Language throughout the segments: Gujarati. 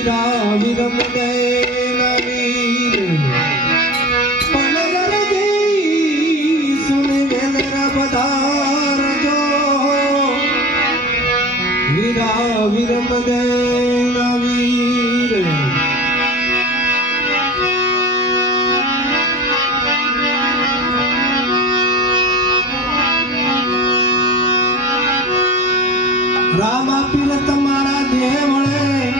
વીરા વિરમને નવીર પનગર જઈ સુને વેલર પધાર જો વીરા વિરમને નવીર રામ આપીને તમારા દેહ વળે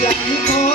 blanco